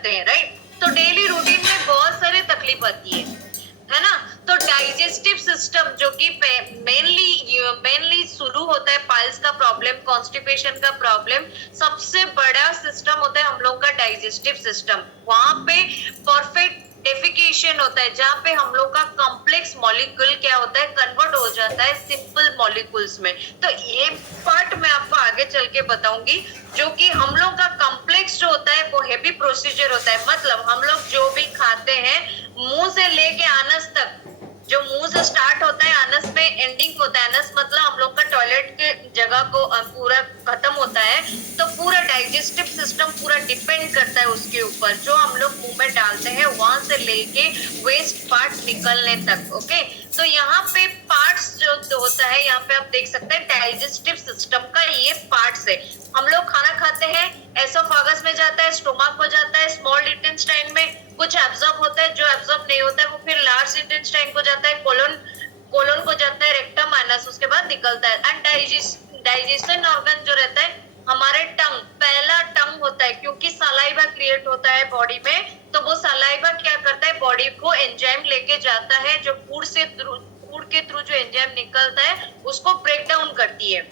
करते हैं, राइट। तो डेली रूटीन में बहुत सारी तकलीफ आती है ना। तो डाइजेस्टिव सिस्टम जो कि मेनली शुरू होता है पाइल्स का प्रॉब्लम, कॉन्स्टिपेशन का प्रॉब्लम, सबसे बड़ा सिस्टम होता है हम लोग का डाइजेस्टिव सिस्टम। वहां पे परफेक्ट डेफिकेशन होता है, जहाँ पे हम लोग का कॉम्प्लेक्स मॉलिक्यूल क्या होता है, कन्वर्ट हो जाता है सिंपल मॉलिक्यूल्स में। तो ये पार्ट मैं आपको आगे चल के बताऊंगी, जो कि हम लोग का कॉम्प्लेक्स जो होता है वो हेवी प्रोसीजर होता है। मतलब हम लोग जो भी खाते हैं, मुंह से लेके आनस तक, जो मुंह से स्टार्ट होता है अनस पे एंडिंग होता है, अनस मतलब हम लोग का टॉयलेट के जगह को पूरा खत्म होता है, तो पूरा डाइजेस्टिव सिस्टम पूरा डिपेंड करता है उसके ऊपर, जो हम लोग मुंह में डालते हैं वहां से लेके वेस्ट पार्ट निकलने तक। ओके, तो यहाँ पे पार्ट्स जो होता है, यहाँ पे आप देख सकते हैं डाइजेस्टिव सिस्टम का ये पार्ट्स है। हम लोग खाना खाते हैं, एसोफागस में जाता है, स्टोमक को जाता है, स्मॉल इंटेस्टाइन में कुछ एब्जॉर्ब होता है, जो एब्जॉर्ब नहीं होता है वो फिर लार्ज इंटेस्टाइन को जाता है, कोलोन को जाता है, रेक्टम, एनस, उसके बाद निकलता है। एंड डाइजेशन ऑर्गन जो रहता है हमारे टंग, पहला टंग होता है, क्योंकि सलाइवा क्रिएट होता है बॉडी में, तो वो सलाइवा क्या करता है, बॉडी को एंजाइम लेके जाता है, जो फूड के थ्रू जो एंजाइम निकलता है उसको ब्रेक डाउन करती है।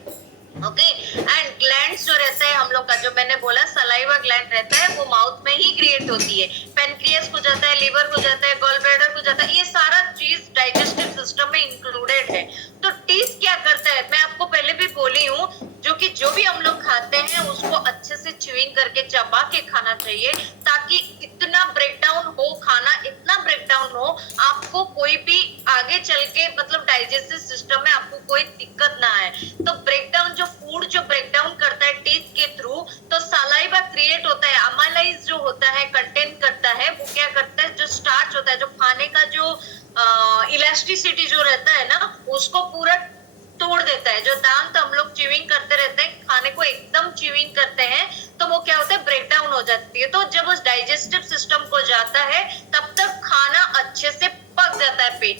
ओके, एंड ग्लैंड्स जो रहता है हम लोग का, जो मैंने बोला सलाइवा ग्लैंड रहता है, वो माउथ में ही क्रिएट होती है। पेनक्रियास को जाता है, लिवर को जाता है, गॉल ब्लैडर को जाता है, ये सारा चीज डाइजेस्टिव सिस्टम में इंक्लूडेड है। तो टीथ क्या करता है, मैं आपको पहले भी बोली हूँ, जो भी हम लोग खाते हैं उसको अच्छे से च्यूइंग करके चबा के खाना चाहिए, ताकि इतना ब्रेकडाउन हो, खाना इतना ब्रेकडाउन हो, आपको कोई भी आगे चल के मतलब डाइजेस्टिव सिस्टम में आपको कोई दिक्कत ना आए। तो ब्रेकडाउन जो फूड जो ब्रेकडाउन करता है टीथ के थ्रू, तो सलाइवा क्रिएट होता है, अमाइलाइज जो होता है कंटेन करता है, वो क्या करता है, जो स्टार्च होता है, जो खाने का जो इलास्टिसिटी जो रहता है ना, उसको पूरा तोड़ देता है। जो दांत हम लोग च्यूइंग करते रहते हैं, खाने को एकदम च्यूइंग करते हैं, तो वो क्या होता है, ब्रेक डाउन हो जाती है। तो जब उस डाइजेस्टिव सिस्टम को जाता है, तब तक खाना अच्छे से पक जाता है, पेट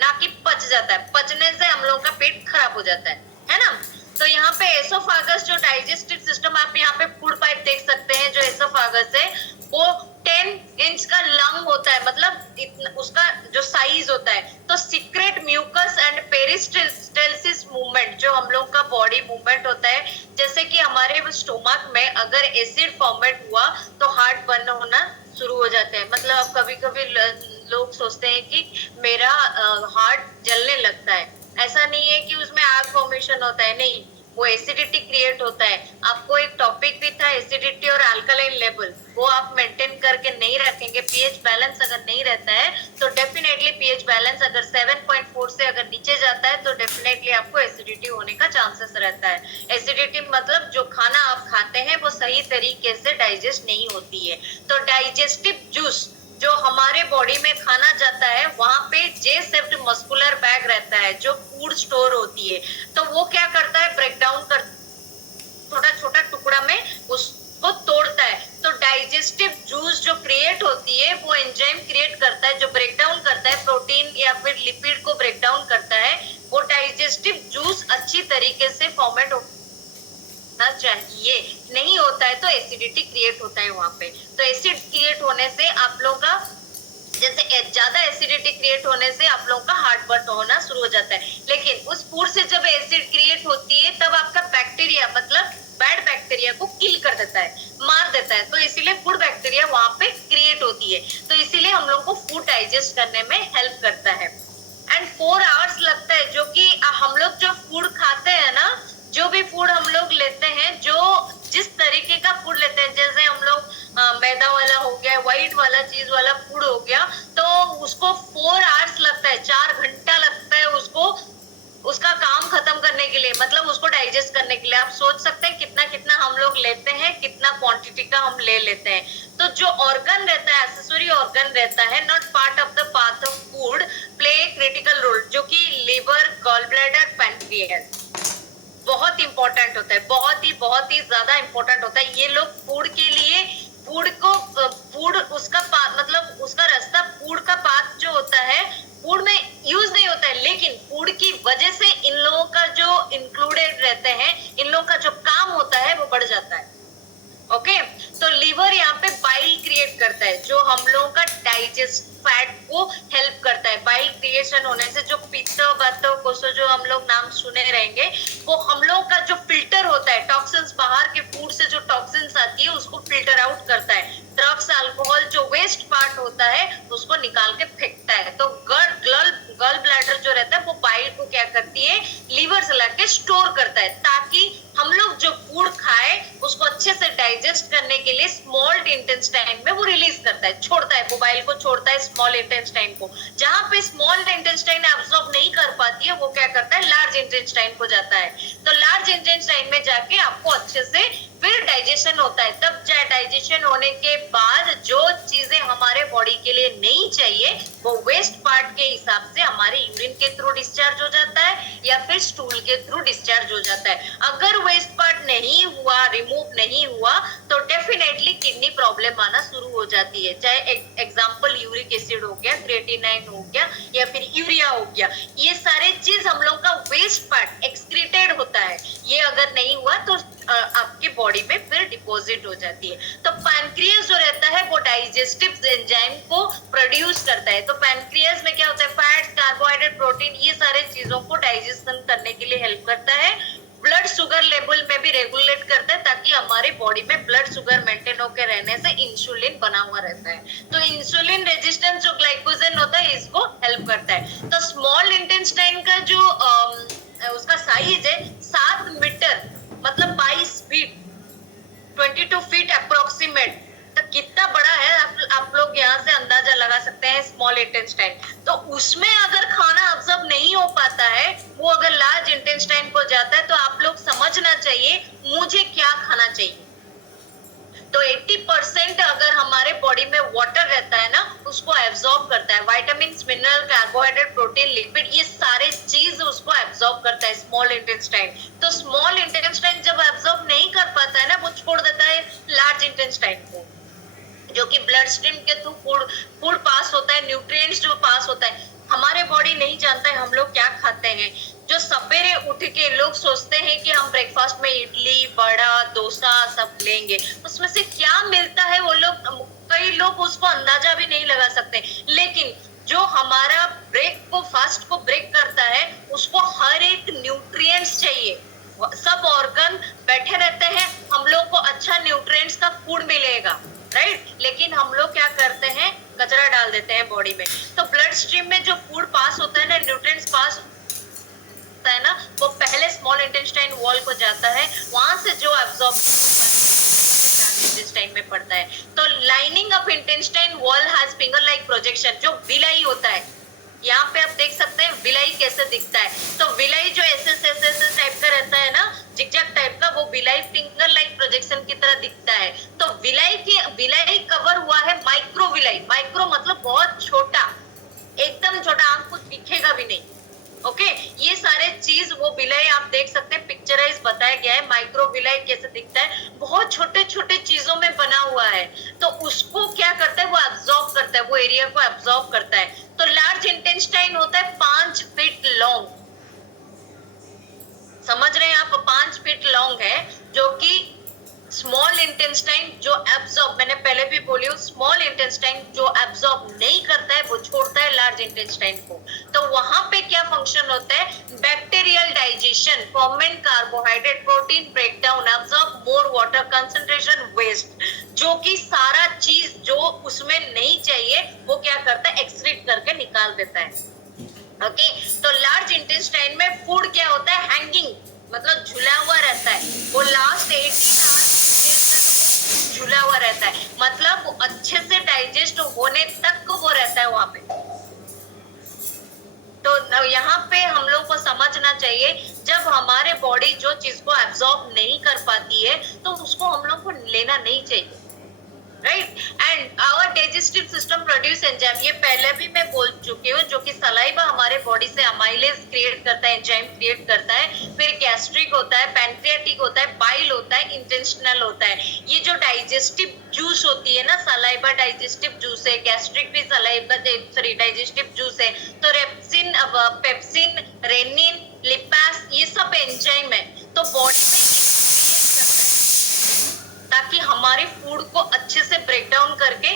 ना कि पच जाता है। पचने से हम लोग का पेट खराब हो जाता है ना। तो यहाँ पे एसोफागस जो डाइजेस्टिव सिस्टम, आप यहाँ पे फूड पाइप देख सकते हैं, जो एसोफागस है वो 10 इंच का लंग होता है, मतलब उसका जो साइज होता है। तो secrete mucus and peristalsis movement, जो हम लोग का बॉडी मूवमेंट होता है, जैसे कि हमारे स्टोमक में अगर एसिड फॉर्मेट हुआ तो हार्ट बर्न होना शुरू हो जाते हैं। मतलब कभी कभी लोग सोचते हैं कि मेरा हार्ट जलने लगता है, ऐसा नहीं है कि उसमें आग फॉर्मेशन होता है, नहीं, वो एसिडिटी क्रिएट होता है। आपको एक टॉपिक भी था एसिडिटी और अल्कलाइन लेवल, वो आप मेंटेन करके नहीं रखेंगे, पीएच बैलेंस अगर नहीं रहता है, तो डेफिनेटली पीएच बैलेंस अगर 7.4 से अगर नीचे जाता है, तो डेफिनेटली आपको एसिडिटी होने का चांसेस रहता है। एसिडिटी मतलब जो खाना आप खाते हैं वो सही तरीके से डाइजेस्ट नहीं होती है। तो डाइजेस्टिव जूस जो हमारे बॉडी में खाना जाता है, वहां पे जे शेप्ड मस्कुलर बैग रहता है, जो फूड स्टोर होती है, तो वो क्या करता है, ब्रेक डाउन कर छोटा छोटा टुकड़ा में उसको तोड़ता है। तो डाइजेस्टिव जूस जो क्रिएट होती है, वो एंजाइम क्रिएट करता है, जो ब्रेक डाउन करता है प्रोटीन या फिर लिपिड को ब्रेक डाउन करता है। वो डाइजेस्टिव जूस अच्छी तरीके से फॉर्मेट चाहिए, नहीं होता है तो एसिडिटी क्रिएट होता है वहां पे। तो एसिड क्रिएट होने से आप लोग का, जैसे ज्यादा एसिडिटी क्रिएट होने से आप लोगों का हार्ट बर्न होना शुरू हो जाता है। लेकिन उस फूड से जब एसिड क्रिएट होती है, तब आपका बैक्टीरिया मतलब बैड बैक्टीरिया को किल कर देता है, मार देता है। तो इसीलिए फूड बैक्टीरिया वहां पे क्रिएट होती है, तो इसीलिए हम लोग को फूड डाइजेस्ट करने में हेल्प करता है। एंड 4 आवर्स लगता है, जो कि हम लोग जो फूड खाते हैं ना, जो भी फूड हम लोग लेते हैं, जो जिस तरीके का फूड लेते हैं, जैसे हम लोग मैदा वाला हो गया, व्हाइट वाला चीज वाला फूड हो गया, तो उसको 4 आवर्स लगता है, 4 घंटा लगता है उसको, उसका काम खत्म करने के लिए, मतलब उसको डाइजेस्ट करने के लिए। आप सोच सकते हैं कितना कितना हम लोग लेते हैं, कितना क्वांटिटी का हम ले लेते हैं। तो जो ऑर्गन रहता है, एक्सेसरी ऑर्गन रहता है, not part of the path of food, play critical role, जो कि लिवर, गॉल ब्लैडर, पैनक्रियास, बहुत इंपॉर्टेंट होता है, बहुत ही ज्यादा इंपॉर्टेंट होता है। ये लोग फूड के लिए, फूड उसका मतलब उसका रास्ता, फूड का पाथ जो होता है फूड में यूज नहीं होता है, लेकिन फूड की वजह से इन लोगों का जो इंक्लूडेड रहते हैं, इन लोगों का जो काम होता है वो बढ़ जाता है। ओके, तो लीवर यहाँ पे बाइल क्रिएट करता है जो हम लोगों का डाइजेस्ट फैट को हेल्प करता है। बाइल क्रिएशन होने से जो पित्त वात कोसो जो हम लोग नाम सुने रहेंगे, वो हम लोग का जो फिल्टर होता है, टॉक्सिन्स बाहर के फूड से जो टॉक्सिन्स आती है उसको फिल्टर आउट करता है। ड्रग्स अल्कोहल जो वेस्ट पार्ट होता है उसको निकाल के फेंकता है। तो गल ब्लैडर जो रहता है वो बाइल को क्या करती है, लीवर से लाके स्टोर करता है, ताकि हम लोग जो फूड खाए उसको अच्छे से डाइजेस्ट करने के लिए स्मॉल इंटेस्टाइन में वो रिलीज करता है, छोड़ता है, मोबाइल को छोड़ता है स्मॉल इंटेस्टाइन को। जहां पे स्मॉल इंटेस्टाइन एब्सॉर्ब नहीं कर पाती है वो क्या करता है, लार्ज इंटेस्टाइन को जाता है। तो लार्ज इंटेस्टाइन में जाके आपको अच्छे से फिर डाइजेशन होता है। तब डाइजेशन होने के बाद जो चीजें हमारे बॉडी के लिए नहीं चाहिए वो वेस्ट पार्ट के हिसाब से हमारे यूरिन के थ्रू डिस्चार्ज हो जाता है या फिर स्टूल के थ्रू डिस्चार्ज हो जाता है। अगर वेस्ट पार्ट नहीं हुआ, रिमूव नहीं हुआ, तो डेफिनेटली किडनी प्रॉब्लम आना शुरू हो जाती है। चाहे एग्जाम्पल यूरिक एसिड हो गया, क्रिएटिनाइन हो गया या फिर यूरिया हो गया, ये सारे चीज हम लोग का वेस्ट पार्ट एक्सक्रीटेड होता है। ये अगर नहीं हुआ तो आपके बॉडी में फिर डिपॉजिट हो जाती है। तो पैनक्रियास जो रहता है वो डाइजेस्टिव एंजाइम को प्रोड्यूस करता है। तो पैनक्रियास में क्या होता है, फैट, कार्बोहाइड्रेट, प्रोटीन, ये सारे चीजों को डाइजेशन करने के लिए हेल्प करता है। ब्लड शुगर लेवल में भी रेगुलेट करता है, ताकि हमारे बॉडी में ब्लड शुगर मेंटेन होकर रहने से इंसुलिन बना हुआ रहता है। तो इंसुलिन रेजिस्टेंस जो ग्लाइकोजन होता है इसको हेल्प करता है। तो स्मॉल इंटेस्टाइन का जो उसका साइज है 7 मीटर, मतलब 22 फीट, 22 फीट अप्रोक्सीमेट। तो कितना बड़ा है आप लोग यहाँ से अंदाजा लगा सकते हैं स्मॉल इंटेस्टाइन। तो उसमें अगर खाना अब्जॉर्ब नहीं हो पाता है, वो अगर लार्ज इंटेस्टाइन को जाता है, तो आप लोग समझना चाहिए मुझे क्या खाना चाहिए। तो 80% अगर हमारे बॉडी में वाटर रहता है ना, उसको एब्जॉर्ब करता है। Vitamins, mineral, carbohydrate, protein, lipid, ये सारे चीज उसको एब्जॉर्ब करता है स्मॉल इंटेस्टाइन। तो स्मॉल इंटेस्टाइन जब एब्जॉर्ब नहीं कर पाता है ना, वो छोड़ देता है लार्ज इंटेस्टाइन को, जो कि ब्लड स्ट्रीम के थ्रू फूड पास होता है, न्यूट्रिएंट्स जो पास होता है। हमारे बॉडी नहीं जानता है हम लोग क्या खाते हैं। जो सवेरे उठ के लोग सोचते हैं कि हम ब्रेकफास्ट में इडली, बड़ा, डोसा सब लेंगे, उसमें से क्या मिलता है वो लोग, कई लोग उसको अंदाजा भी नहीं लगा सकते। लेकिन जो हमारा फास्ट को ब्रेक करता है, उसको हर एक न्यूट्रिएंट्स चाहिए। सब ऑर्गन बैठे रहते हैं, हम लोग को अच्छा न्यूट्रिएंट्स का फूड मिलेगा, राइट? लेकिन हम लोग क्या करते हैं, कचरा डाल देते हैं बॉडी में। तो ब्लड स्ट्रीम में जो फूड पास होता है ना, न्यूट्रिएंट्स पास होता है ना, वो पहले स्मॉल इंटेस्टाइन वॉल को जाता है, वहां से जो एब्जॉर्ब इंटेस्टाइन में पड़ता है। तो lining of intestine wall has finger like projection. जो विलाई होता है, यहाँ पे आप देख सकते हैं विलाई कैसे दिखता है। तो विलाई जो ऐसे टाइप का रहता है ना, जिगजैग टाइप का, वो विलाई फिंगर लाइक प्रोजेक्शन की तरह दिखता है। तो विलाई कवर हुआ है माइक्रो विलाई। माइक्रो मतलब बहुत छोटा, एकदम छोटा, आंख को दिखेगा भी नहीं। ओके, ये सारे चीज वो विलाई आप देख सकते हैं, पिक्चराइज बताया गया है। माइक्रो विलाई कैसे दिखता है, बहुत छोटे छोटे चीजों में बना हुआ है। तो उसको क्या करता है, वो एब्जॉर्ब करता है, वो एरिया को एब्जॉर्ब करता है। तो लार्ज इंटेस्टाइन होता है 5 फीट लॉन्ग, समझ रहे हैं आप, 5 फीट लॉन्ग है, जो कि स्मॉल इंटेस्टाइन जो एब्जॉर्ब, मैंने पहले भी बोली हूँ, स्मॉल इंटेस्टाइन जो एब्जॉर्ब नहीं करता है वो छोड़ता है लार्ज इंटेस्टाइन को। तो वहां पे क्या फंक्शन होता है, bacterial digestion, ferment carbohydrate, protein breakdown, absorb more water, concentration, waste, जो कि सारा चीज जो उसमें नहीं चाहिए वो क्या करता है, एक्सक्रीट करके निकाल देता है। ओके, तो लार्ज इंटेस्टाइन में फूड क्या होता है, हैंगिंग, मतलब झुला हुआ रहता है। वो लास्ट 18 आवर्स झुला हुआ रहता है, मतलब वो अच्छे से डाइजेस्ट होने तक वो रहता है वहां पे। तो यहाँ पे हम लोग को समझना चाहिए, जब हमारे बॉडी जो चीज को एब्जॉर्ब नहीं कर पाती है तो उसको हम लोग को लेना नहीं चाहिए, right? And our digestive system produce enzyme, ये पहले भी मैं बोल चुकी हूँ, जो कि सलाइवा हमारे बॉडी से अमाइलेज क्रिएट करता है, एंजाइम क्रिएट करता है। फिर गैस्ट्रिक होता है, पैंक्रियाटिक होता है, बाइल होता है, इंटेस्टिनल होता है। ये जो डाइजेस्टिव जूस होती है ना, सलाइवा डाइजेस्टिव जूस है, गैस्ट्रिक भी सलाइवा डाइजेस्टिव जूस है। तो रेप्सिन, पेप्सिन, रेनिन, लिपास, ये सब एंजाइम है। तो बॉडी में ताकि हमारे फूड को अच्छे से ब्रेक डाउन करके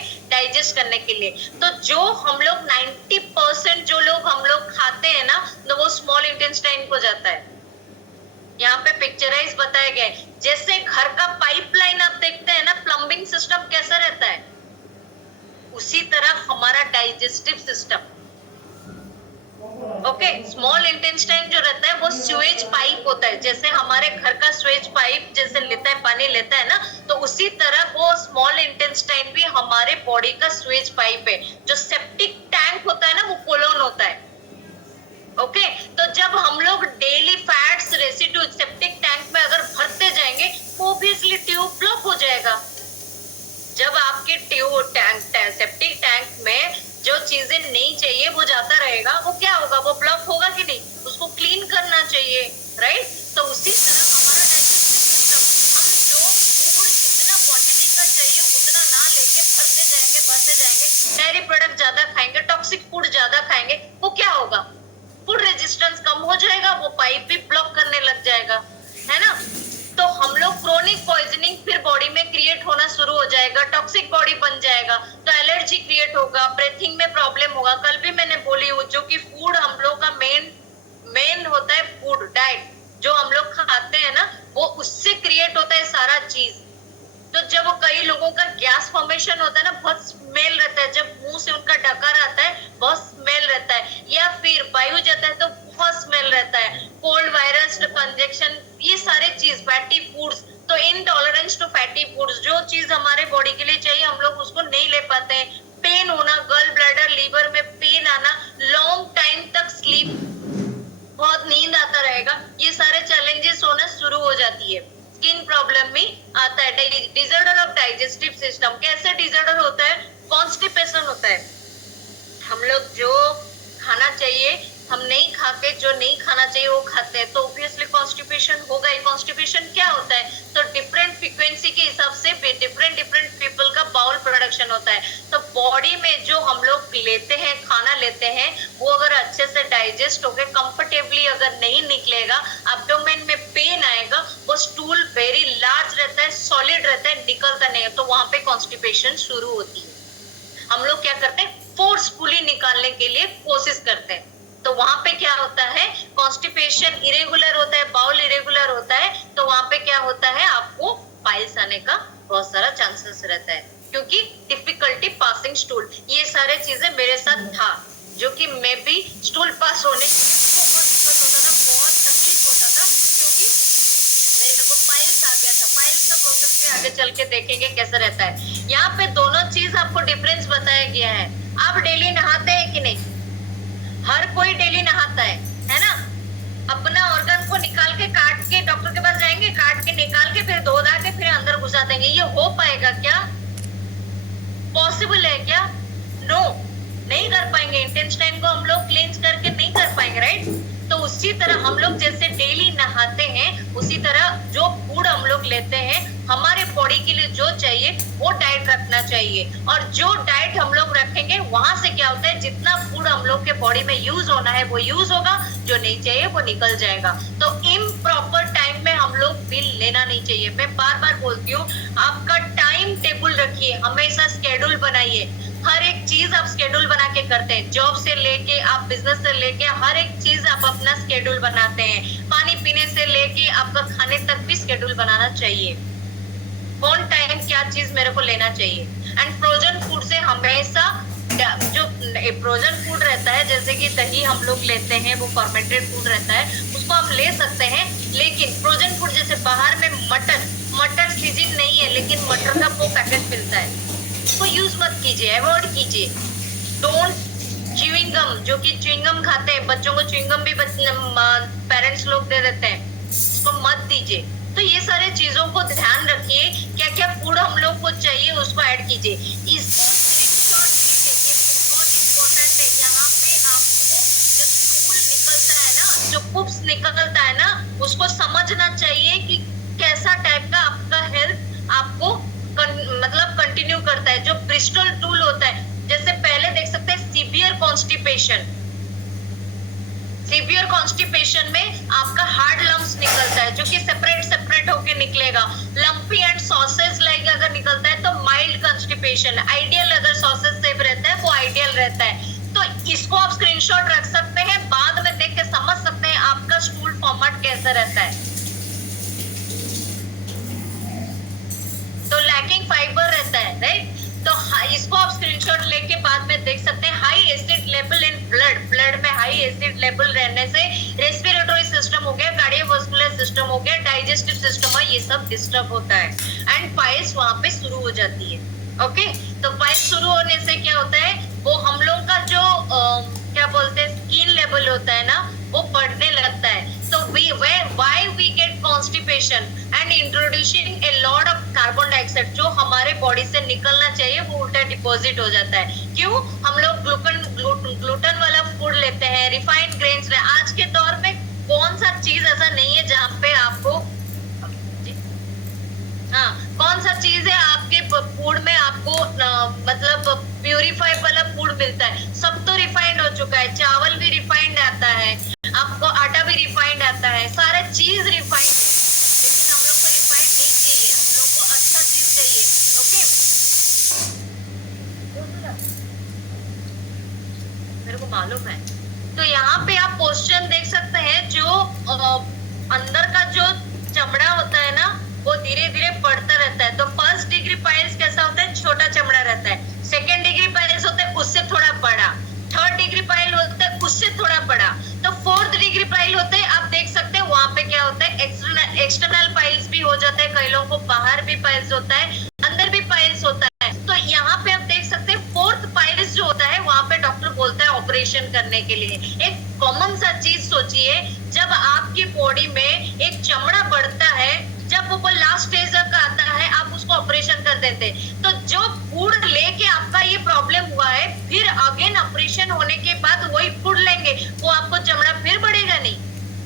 डाइजेस्ट करने के लिए। तो जो हम लोग 90% जो लोग हम लोग खाते हैं ना, तो वो स्मॉल इंटेस्टाइन को जाता है। यहाँ पे पिक्चराइज बताया गया है, जैसे घर का पाइपलाइन आप देखते हैं ना, प्लम्बिंग सिस्टम कैसा रहता है, उसी तरह हमारा digestive system. Okay, small intestine जो रहता है वो स्वेज पाइप होता है, जैसे हमारे घर का स्वेज पाइप जैसे लेता है, पानी लेता है ना, तो उसी तरह वो स्मॉल इंटेस्टाइन भी हमारे बॉडी का स्वेज पाइप है। जो सेप्टिक टैंक होता है ना, वो कोलोन होता है। ओके, तो जब हम लोग daily fats residue septic tank में अगर भरते जाएंगे, ऑब्वियसली ट्यूब ब्लॉक हो जाएगा। जब आपके ट्यूब टैंक सेप्टिक टैंक में जो चीजें नहीं चाहिए वो जाता रहेगा, वो क्या होगा, वो ब्लॉक होगा कि नहीं, उसको क्लीन करना चाहिए, राइट। तो उसी तरह हमारा डाइजेस्टिव सिस्टम, हम जो फूड जितना क्वांटिटी का चाहिए उतना ना लेके भरते जाएंगे, डेयरी प्रोडक्ट ज्यादा खाएंगे, टॉक्सिक फूड ज्यादा खाएंगे, वो क्या होगा, फूड रेजिस्टेंस कम हो जाएगा, वो पाइप भी ब्लॉक करने लग जाएगा, है ना। तो हम लोग क्रोनिक पॉइजनिंग फिर बॉडी में क्रिएट होना शुरू हो जाएगा, टॉक्सिक बॉडी बन जाएगा, तो एलर्जी क्रिएट होगा, ब्रीथिंग में प्रॉब्लम होगा। कल भी मैंने बोली हूँ, जो कि फूड हम लोग का मेन होता है, फूड डाइट जो हम लोग खाते हैं ना, वो उससे क्रिएट होता है सारा चीज। तो जब कई लोगों का गैस फॉर्मेशन होता है ना, बहुत स्मेल रहता है, जब मुंह से उनका डकार आता है बहुत स्मेल रहता है, या फिर वायु जाता है तो बहुत स्मेल रहता है, कोल्ड वायरस कंजेक्शन, ये सारे चीज, फैटी फूड्स, तो इनटॉलरेंस टू फैटी फूड्स, जो चीज हमारे बॉडी के लिए चाहिए हम लोग उसको नहीं ले पाते हैं। पेन होना, गल ब्लैडर लीवर में पेन आना, लॉन्ग टाइम तक स्लीप, बहुत नींद आता रहेगा, ये सारे चैलेंजेस होना शुरू हो जाती है। स्किन प्रॉब्लम भी आता है। डिसऑर्डर ऑफ डाइजेस्टिव सिस्टम, कैसे डिसऑर्डर होता है, कॉन्स्टिपेशन होता है। हम लोग जो खाना चाहिए हम नहीं खा के जो नहीं खाना चाहिए वो खाते हैं, तो ऑब्वियसली कॉन्स्टिपेशन होगा ही। कॉन्स्टिपेशन क्या होता है, तो डिफरेंट फ्रीक्वेंसी के हिसाब से डिफरेंट पीपल का बाउल प्रोडक्शन होता है। तो बॉडी में जो हम लोग लेते हैं, खाना लेते हैं, वो अगर अच्छे से डाइजेस्ट होके कंफर्टेबली अगर नहीं निकलेगा, एब्डोमेन में पेन आएगा, वो स्टूल वेरी लार्ज रहता है, सॉलिड रहता है, निकलता नहीं है, तो वहां पे कॉन्स्टिपेशन शुरू होती है। हम लोग क्या करते हैं, फोर्सफुली निकालने के लिए कोशिश करते हैं, तो वहां पे क्या होता है, कॉन्स्टिपेशन इरेगुलर होता है, बाउल इरेगुलर होता है, तो वहां पे क्या होता है, आपको पाइल्स आने का बहुत सारा चांसेस रहता है, क्योंकि डिफिकल्टी पासिंग स्टूल, ये सारे चीजें मेरे साथ था, जो कि मैं भी स्टूल पास होने बहुत दिक्कत होता था, बहुत तकलीफ होता था, क्योंकि मेरे को पाइल्स आ गया था। पाइल्स का प्रोसेस भी आगे चल के देखेंगे कैसा रहता है। यहाँ पे दोनों चीज आपको डिफरेंस बताया गया है। आप डेली नहाते हैं कि नहीं, हर कोई डेली नहाता है ना। अपना ऑर्गन को निकाल के काट के डॉक्टर के पास जाएंगे, काट के निकाल के फिर धो धा के फिर अंदर घुसा देंगे, ये हो पाएगा क्या, पॉसिबल है क्या, नो, नहीं कर पाएंगे। इंटेस्टाइन को हम लोग क्लींस करके नहीं कर पाएंगे, राइट। तो उसी तरह हम लोग जैसे डेली नहाते हैं, उसी तरह जो फूड हम लोग लेते हैं, हमारे बॉडी के लिए जो चाहिए वो डाइट रखना चाहिए। और जो डाइट हम लोग रखेंगे, वहां से क्या होता है, जितना फूड हम लोग के बॉडी में यूज होना है वो यूज होगा, जो नहीं चाहिए वो निकल जाएगा। तो इम्प्रॉपर टाइम में हम लोग बिल लेना नहीं चाहिए। मैं बार बार बोलती हूँ, आपका टाइम टेबल रखिए, हमेशा स्केड्यूल बनाइए। हर एक चीज आप स्केड्यूल बना के करते हैं, जॉब से लेके आप बिजनेस से लेके हर एक चीज आप अपना स्केड्यूल बनाते हैं। पानी पीने से लेके आपका खाने तक भी स्केड्यूल बनाना चाहिए, कौन टाइम क्या चीज मेरे को लेना चाहिए। एंड फ्रोजन फूड से हमेशा, जो फ्रोजन फूड रहता है, जैसे कि दही हम लोग लेते हैं, वो फर्मेंटेड फूड रहता है, उसको हम ले सकते हैं, लेकिन फ्रोजन फूड जैसे बाहर में मटर सीजन नहीं है, लेकिन मटर का वो पैकेट मिलता है, उसको यूज मत कीजिए, अवॉइड कीजिए। डोंट च्युइंग गम, जो कि च्युइंग गम खाते हैं, बच्चों को च्युइंग गम भी पेरेंट्स लोग दे देते हैं, उसको मत दीजिए। तो ये सारे चीजों को ध्यान रखिए, क्या क्या फूड हम लोग को चाहिए उसको ऐड कीजिए। इसको स्क्रीनशॉट लीजिए, ये बहुत इंपॉर्टेंट है। यहाँ पे आपको जो स्टूल निकलता है ना, जो पुप्स निकलता है ना, उसको समझना चाहिए कि कैसा टाइप का आपका हेल्थ आपको मतलब कंटिन्यू करता है। जो ब्रिस्टल टूल होता है, जैसे पहले देख सकते हैं सीवियर कॉन्स्टिपेशन में आपका हार्ड लम्प्स निकलता है, जो कि सेपरेट होके निकलेगा। लंपी एंड सॉसेज लाइक अगर निकलता है तो माइल्ड कॉन्स्टिपेशन, आइडियल अगर सॉसेज सेव रहता है वो आइडियल रहता है। तो इसको आप स्क्रीनशॉट रख सकते हैं, बाद में देख के समझ सकते हैं आपका स्टूल फॉर्मेट कैसा रहता है। तो लैकिंग फाइबर रहता है, राइट। तो इसको आप स्क्रीनशॉट लेके बाद में देख सकते हैं। High acid level in blood, blood में हाई एसिड लेवल रहने से रेस्पिरेटरी सिस्टम हो गया, कार्डियोवास्कुलर सिस्टम हो गया, डाइजेस्टिव सिस्टम है, ये सब डिस्टर्ब होता है एंड पाइल्स वहां पे शुरू हो जाती है। ओके, तो पाइल्स शुरू होने से क्या होता है, वो हम लोग का जो क्या बोलते हैं स्किन लेवल होता है ना, वो बढ़ने लगता है। तो why we get constipation and introducing a lot of carbon dioxide जो हमारे बॉडी से निकलना चाहिए वो उल्टा डिपॉजिट हो जाता है। क्यों? हम लोग ग्लूटेन वाला फूड लेते हैं, रिफाइंड ग्रेन्स। आज के दौर में कौन सा चीज ऐसा नहीं है जहाँ पे आपको कौन सा चीज है आपके फूड में आपको मतलब प्यूरिफाई वाला फूड मिलता है? सब तो रिफाइंड हो चुका है। चावल भी रिफाइंड आता है, आपको आटा भी रिफाइंड आता है, सारा चीज रिफाइंड है। लेकिन हम लोग को रिफाइंड नहीं चाहिए, हम लोग को अच्छा चीज चाहिए। ओके, मेरे को मालूम है। तो यहाँ पे आप क्वेश्चन देख सकते हैं, जो अंदर का जो चमड़ा होता है ना वो धीरे धीरे बढ़ता रहता है। तो फर्स्ट डिग्री पाइल्स कैसा होता है, छोटा चमड़ा रहता है। सेकेंड डिग्री पाइल्स होता है उससे थोड़ा बड़ा, थर्ड डिग्री पाइल होता है उससे थोड़ा बड़ा, तो फोर्थ डिग्री पाइल होता है। आप देख सकते हैं वहां पे क्या होता है, एक्सटर्नल पाइल्स भी हो जाता है, कई लोगों को बाहर भी पाइल्स होता है, अंदर भी पाइल्स होता है। तो यहाँ पे आप देख सकते हैं फोर्थ पाइल्स जो होता है वहां पे डॉक्टर बोलता है ऑपरेशन करने के लिए। एक कॉमन सा चीज सोचिए, जब आपकी बॉडी में एक चमड़ा बढ़ता है, जब वो लास्ट स्टेज तक आता है, आप उसको ऑपरेशन कर देते। तो जो फूड लेके आपका ये प्रॉब्लम हुआ है, फिर अगेन ऑपरेशन होने के बाद वही फूड लेंगे, वो आपको चमड़ा फिर बढ़ेगा नहीं?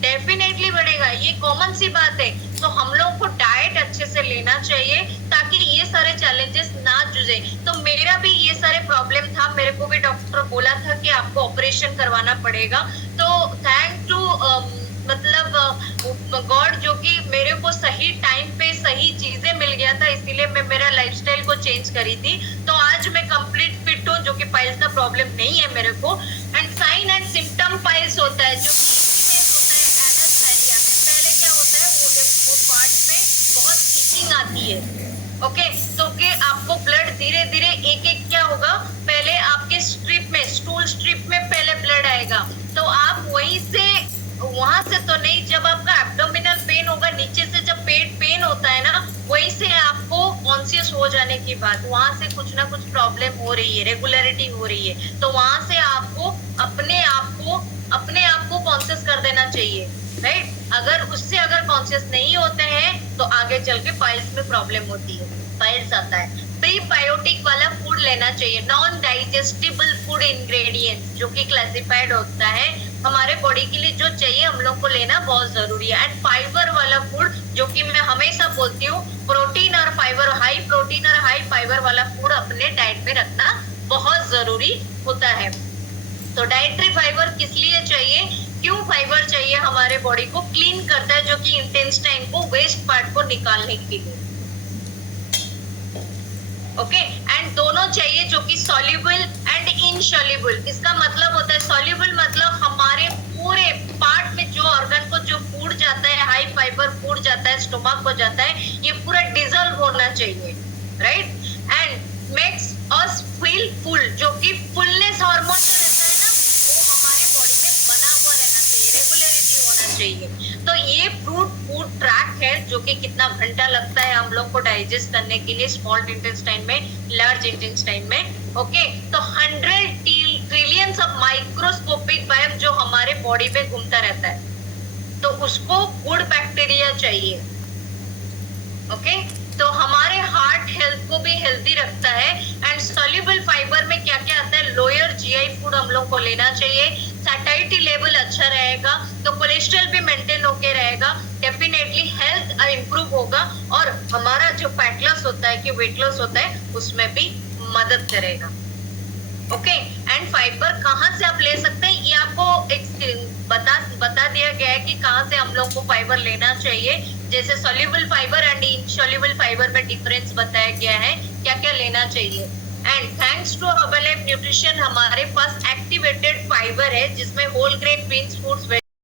डेफिनेटली बढ़ेगा, ये कॉमन सी बात है। तो हम लोग को डाइट अच्छे से लेना चाहिए ताकि ये सारे चैलेंजेस ना जूझे। तो मेरा भी ये सारे प्रॉब्लम था, मेरे को भी डॉक्टर बोला था कि आपको ऑपरेशन करवाना पड़ेगा। तो थैंक टू मतलब गॉड, जो कि मेरे को सही टाइम पे सही चीजें मिल गया था, इसीलिए मैं मेरा लाइफस्टाइल को चेंज करी थी। तो आज मैं कंप्लीट फिट हूँ, जो कि पाइल्स का प्रॉब्लम नहीं है मेरे को। And sign and symptom piles होता है जो पहले क्या होता है, वो पार्ट में बहुत ईचिंग आती है। ओके, तो कि आपको ब्लड धीरे धीरे एक एक क्या होगा, पहले आपके स्ट्रिप में, स्टूल स्ट्रिप में पहले ब्लड आएगा, तो आप वहां से तो नहीं, जब आपका एब्डोमिनल पेन होगा, नीचे से जब पेट पेन होता है ना, वहीं से आपको कॉन्शियस हो जाने के बाद वहां से कुछ ना कुछ प्रॉब्लम हो रही है, रेगुलरिटी हो रही है, तो वहां से आपको अपने आप को कॉन्शियस कर देना चाहिए, राइट। अगर कॉन्शियस नहीं होते हैं तो आगे चल के पाइल्स में प्रॉब्लम होती है, पाइल्स आता है। प्रीबायोटिक वाला फूड लेना चाहिए, नॉन डाइजेस्टिबल फूड इंग्रेडिएंट्स जो कि क्लासिफाइड होता है, हमारे बॉडी के लिए जो चाहिए हम लोग को लेना बहुत जरूरी है। एंड फाइबर वाला फूड, जो कि मैं हमेशा बोलती हूँ, प्रोटीन और फाइबर, हाई प्रोटीन और हाई फाइबर वाला फूड अपने डाइट में रखना बहुत जरूरी होता है। तो डाइटरी फाइबर किस लिए चाहिए, क्यों फाइबर चाहिए? हमारे बॉडी को क्लीन करता है, जो कि इंटेस्टाइन को, वेस्ट पार्ट को निकालने के लिए। ओके, एंड दोनों चाहिए जो कि सॉल्युबल एंड इनसॉल्युबल। इसका मतलब होता है सॉल्युबल मतलब हमारे पूरे पार्ट में जो ऑर्गन को जो फूड जाता है, हाई फाइबर फूड जाता है, स्टोमक को जाता है, ये पूरा डिसॉल्व होना चाहिए, right. And makes us feel full, जो कि फुलनेस हार्मोन जो रहता है ना, वो हमारे बॉडी में बना हुआ रहना चाहिए, रेगुलरिटी होना चाहिए। तो ये फूड ट्रैक है, जो कि कितना घंटा लगता है हम लोग को डाइजेस्ट करने के लिए, स्मॉल इंटेस्टाइन में, लार्ज इंटेस्टाइन में। ओके, तो 100 ट्रिलियंस ऑफ माइक्रोस्कोपिक बायोम जो हमारे बॉडी में घूमता रहता है, तो उसको गुड बैक्टीरिया चाहिए। ओके, तो हमारे हार्ट हेल्थ को भी हेल्दी रखता है। एंड सॉल्युबल फाइबर में क्या क्या आता है, लोअर जीआई फूड हम लोग को लेना चाहिए, सैटिस्फैक्टरी लेवल अच्छा रहेगा, तो कोलेस्ट्रॉल भी मेंटेन होके रहेगा, डेफिनेटली हेल्थ इंप्रूव होगा, और हमारा जो फैट लॉस होता है कि वेट लॉस होता है उसमें भी मदद करेगा। ओके, एंड फाइबर कहाँ से आप ले सकते हैं, ये आपको एक बता दिया गया है कि कहाँ से हम लोग को फाइबर लेना चाहिए। जैसे soluble fibre and insoluble fibre में डिफरेंस बताया गया है, क्या क्या लेना चाहिए। And thanks to Herbalife nutrition हमारे पास एक्टिवेटेड फाइबर है जिसमें होल ग्रेन बीन्स, फ्रूट्स,